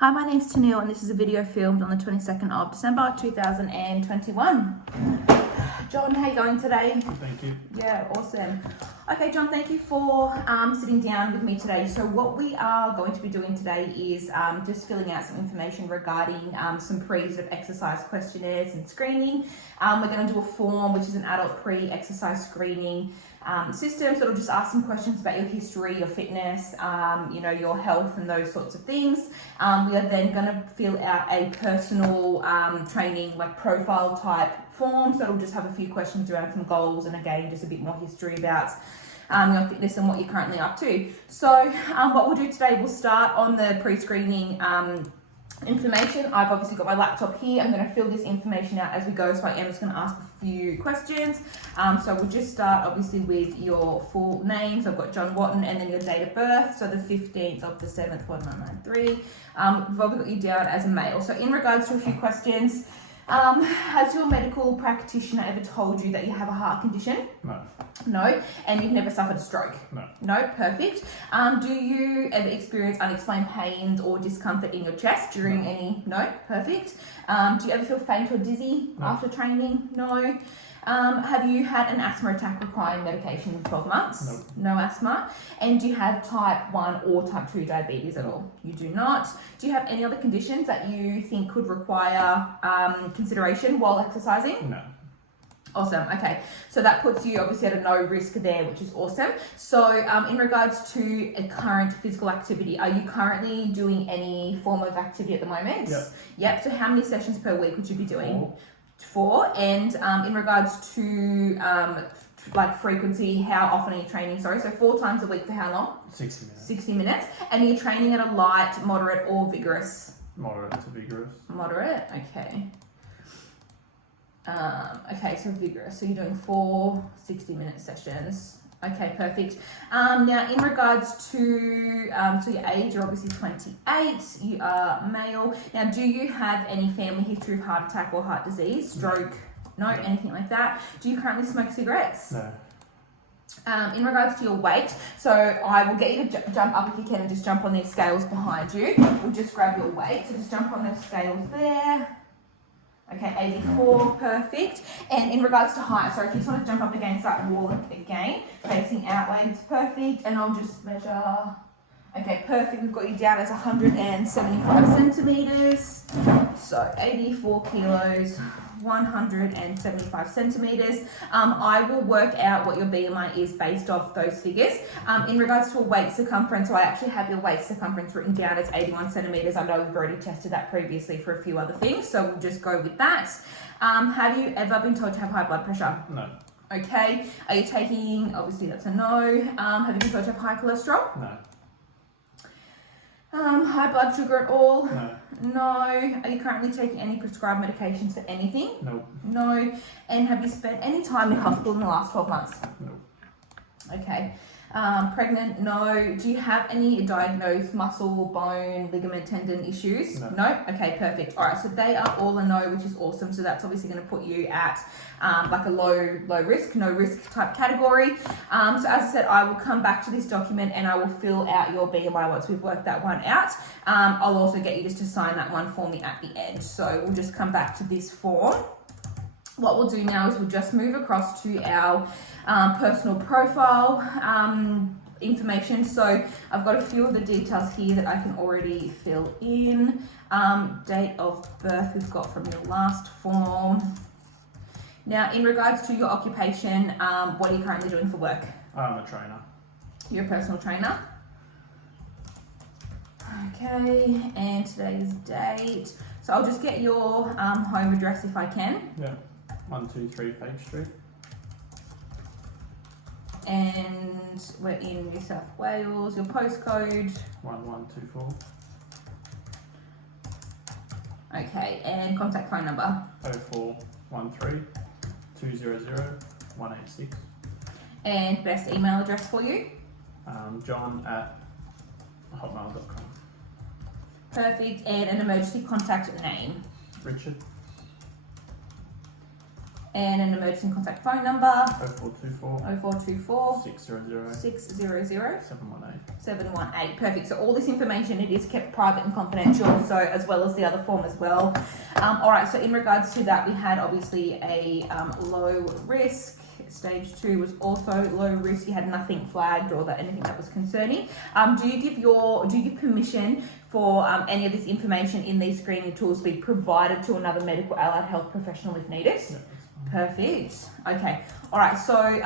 Hi, my name's Tanil and this is a video filmed on the 22nd of December 2021. John, how are you going today? Thank you. Yeah, awesome. Okay, John, thank you for sitting down with me today. So what we are going to be doing today is just filling out some information regarding some pre-sort of exercise questionnaires and screening. We're going to do a form, which is an adult pre-exercise screening system. So it'll just ask some questions about your history, your fitness, your health and those sorts of things. We are then going to fill out a personal training, like profile type form. So it'll just have a few questions around some goals and again, just a bit more history about your fitness and what you're currently up to. So what we'll do today, we'll start on the pre-screening information. I've obviously got my laptop here. I'm going to fill this information out as we go. So I am just going to ask a few questions. So we'll just start obviously with your full names. I've got John Watton and then your date of birth. So the 15th of the 7th, 1993. We've obviously got you down as a male. So in regards to a few questions, has your medical practitioner ever told you that you have a heart condition? No. No. And you've never suffered a stroke? No. No, perfect. Do you ever experience unexplained pains or discomfort in your chest during any? No, perfect. Do you ever feel faint or dizzy after training? No. Have you had an asthma attack requiring medication in 12 months? No. No asthma. And do you have type 1 or type 2 diabetes at all? You do not. Do you have any other conditions that you think could require consideration while exercising? No. Awesome. Okay, so that puts you obviously at a no risk there, which is awesome. So in regards to a current physical activity, are you currently doing any form of activity at the moment? Yep. Yep. So how many sessions per week would you be doing? 4. 4. And in regards to like frequency, how often are you training? Sorry, so 4 times a week for how long? 60 minutes. 60 minutes. And are you training at a light, moderate or vigorous? Moderate to vigorous. Moderate, okay. Okay, so vigorous. So you're doing 4 60-minute sessions. Okay, perfect. Now, in regards to so your age, you're obviously 28. You are male. Now, do you have any family history of heart attack or heart disease, stroke? No, anything like that. Do you currently smoke cigarettes? No. In regards to your weight, so I will get you to jump up if you can and just jump on these scales behind you. We'll just grab your weight. So just jump on those scales there. Okay, 84, perfect. And in regards to height, so if you just want to jump up against that wall again, facing outwards, perfect. And I'll just measure. Okay, perfect. We've got you down as 175 centimeters. So 84 kilos, 175 centimeters. I will work out what your BMI is based off those figures. In regards to a waist circumference, so I actually have your waist circumference written down as 81 centimeters. I know we've already tested that previously for a few other things, so we'll just go with that. Have you ever been told to have high blood pressure? No. Okay. Are you taking, obviously that's a no. Have you been told to have high cholesterol? No. High blood sugar at all? No. No. Are you currently taking any prescribed medications for anything? No. No. And have you spent any time in hospital in the last 12 months? No. Okay. Pregnant? No. Do you have any diagnosed muscle, bone, ligament, tendon issues? No. No? Okay, perfect. All right, so they are all a no, which is awesome. So that's obviously going to put you at like a low risk, no risk type category. So as I said, I will come back to this document and I will fill out your BMI once we've worked that one out. I'll also get you just to sign that one for me at the end. So we'll just come back to this form. What we'll do now is we'll just move across to our personal profile information. So I've got a few of the details here that I can already fill in. Date of birth we've got from your last form. Now, in regards to your occupation, what are you currently doing for work? I'm a trainer. You're a personal trainer. Okay, and today's date. So I'll just get your home address if I can. Yeah. 123 Fake Street. And we're in New South Wales. Your postcode. 1124. Okay, and contact phone number. 0413 200 186. And best email address for you. John@hotmail.com. Perfect. And an emergency contact name. Richard. And an emergency contact phone number. 0424 0424 600 600 718. 718. Perfect. So all this information, it is kept private and confidential, so as well as the other form as well. All right, so in regards to that, we had obviously a low risk. Stage 2 was also low risk. You had nothing flagged or anything that was concerning. Do you give permission for any of this information in these screening tools to be provided to another medical allied health professional if needed? Yeah, that's fine. Perfect. Okay. All right. So,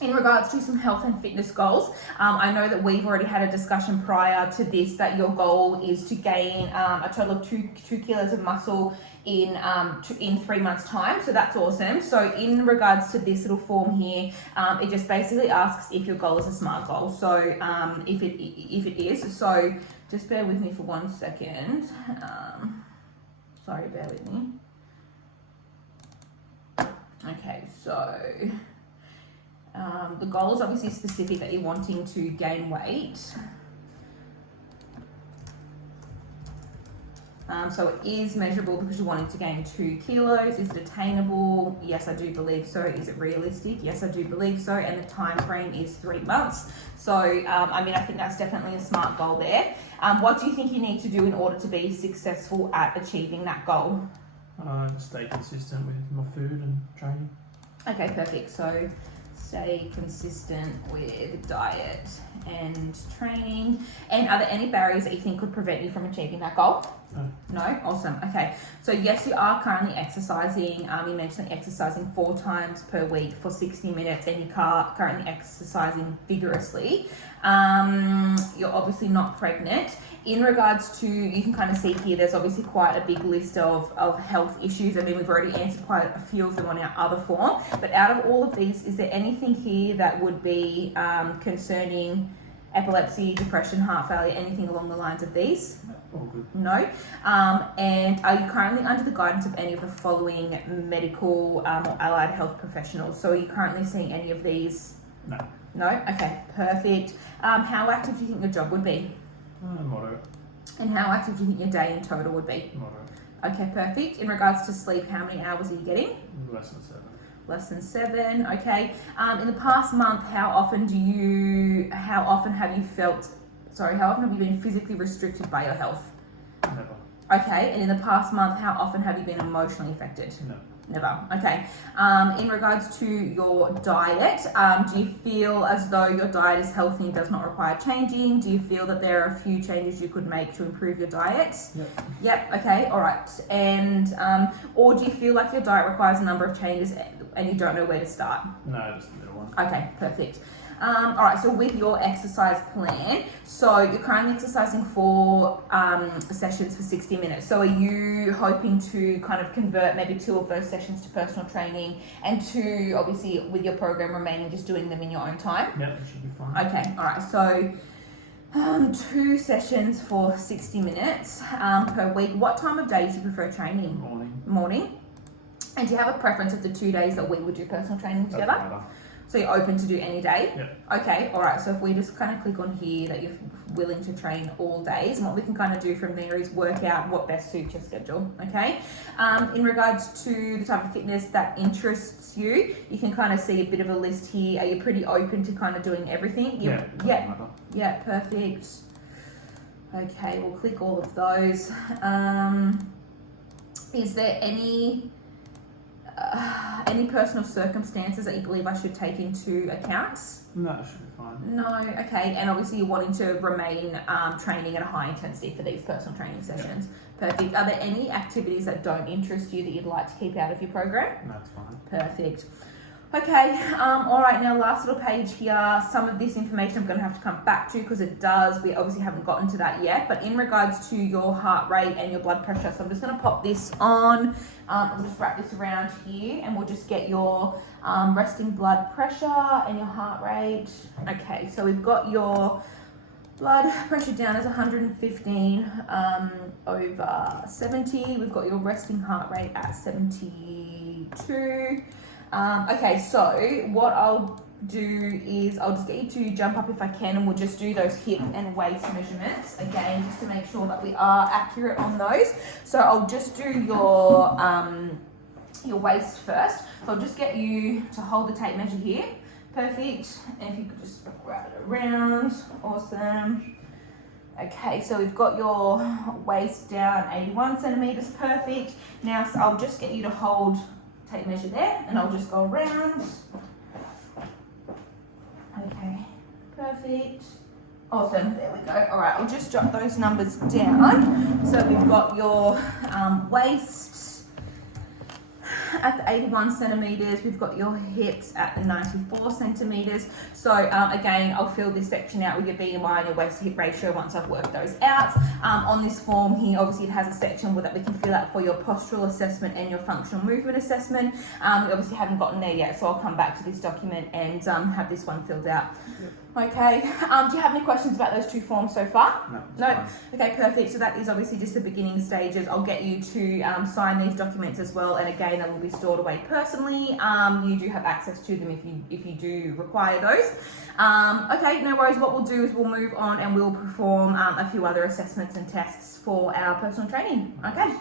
in regards to some health and fitness goals, I know that we've already had a discussion prior to this that your goal is to gain a total of 2 kilos of muscle in 3 months' time. So that's awesome. So in regards to this little form here, it just basically asks if your goal is a SMART goal. So if it is, so just bear with me for 1 second. Sorry, bear with me. Okay, so the goal is obviously specific that you're wanting to gain weight. So it is measurable because you're wanting to gain 2 kilos. Is it attainable? Yes, I do believe so. Is it realistic? Yes, I do believe so. And the time frame is 3 months. So, I mean, I think that's definitely a SMART goal there. What do you think you need to do in order to be successful at achieving that goal? Just stay consistent with my food and training. Okay, perfect. So stay consistent with diet and training. And are there any barriers that you think could prevent you from achieving that goal? No. No? Awesome. Okay. So yes, you are currently exercising. You mentioned exercising 4 times per week for 60 minutes and you're currently exercising vigorously. You're obviously not pregnant. In regards to, you can kind of see here, there's obviously quite a big list of health issues. I mean, we've already answered quite a few of them on our other form. But out of all of these, is there anything here that would be concerning epilepsy, depression, heart failure, anything along the lines of these? All good. No. And are you currently under the guidance of any of the following medical or allied health professionals? So are you currently seeing any of these? No. No? Okay, perfect. How active do you think your job would be? Moderate. And how active do you think your day in total would be? Moderate. Okay, perfect. In regards to sleep, how many hours are you getting? Less than 7. Less than 7. Okay. In the past month, how often have you been physically restricted by your health? Never. Okay. And in the past month, how often have you been emotionally affected? No. Never. Okay. In regards to your diet, do you feel as though your diet is healthy and does not require changing? Do you feel that there are a few changes you could make to improve your diet? Yep. Yep. Okay. All right. And or do you feel like your diet requires a number of changes and you don't know where to start? No, just a little one. Okay. Perfect. All right, so with your exercise plan, so you're currently exercising 4 sessions for 60 minutes. So are you hoping to kind of convert maybe 2 of those sessions to personal training and 2, obviously, with your program remaining, just doing them in your own time? Yeah, it should be fine. Okay, all right, so 2 sessions for 60 minutes per week. What time of day do you prefer training? Morning. And do you have a preference of the 2 days that we would do personal training together? Doesn't matter. So you're open to do any day? Yeah. Okay, all right. So if we just kind of click on here that you're willing to train all days, and what we can kind of do from there is work out what best suits your schedule, okay? In regards to the type of fitness that interests you, you can kind of see a bit of a list here. Are you pretty open to kind of doing everything? Yeah, it doesn't matter. Yeah, perfect. Okay, we'll click all of those. Is there any personal circumstances that you believe I should take into account? No, it should be fine. No, okay. And obviously you're wanting to remain training at a high intensity for these personal training sessions. Yeah. Perfect. Are there any activities that don't interest you that you'd like to keep out of your program? No, it's fine. Perfect. Okay, all right, now last little page here. Some of this information I'm going to have to come back to because we obviously haven't gotten to that yet, but in regards to your heart rate and your blood pressure, so I'm just going to pop this on. I'll just wrap this around here and we'll just get your resting blood pressure and your heart rate. Okay, so we've got your blood pressure down as 115 over 70. We've got your resting heart rate at 72. Okay, so what I'll do is I'll just get you to jump up if I can and we'll just do those hip and waist measurements again just to make sure that we are accurate on those. So I'll just do your your waist first. So I'll just get you to hold the tape measure here. Perfect. And if you could just wrap it around. Awesome. Okay, so we've got your waist down 81 centimeters. Perfect. Now, so I'll just get you to hold tape measure there, and I'll just go around. Okay, perfect. Awesome, there we go. All right, I'll just jot those numbers down. So we've got your waist at the 81 centimeters, we've got your hips at the 94 centimeters. So again, I'll fill this section out with your BMI and your waist to hip ratio once I've worked those out. On this form here, obviously it has a section that we can fill out for your postural assessment and your functional movement assessment. We obviously haven't gotten there yet, so I'll come back to this document and have this one filled out. Yep. Okay, do you have any questions about those two forms so far? No. No? Okay, perfect. So that is obviously just the beginning stages. I'll get you to sign these documents as well, and again, they will be stored away personally. You do have access to them if you do require those. Okay, no worries. What we'll do is we'll move on and we'll perform a few other assessments and tests for our personal training. Okay.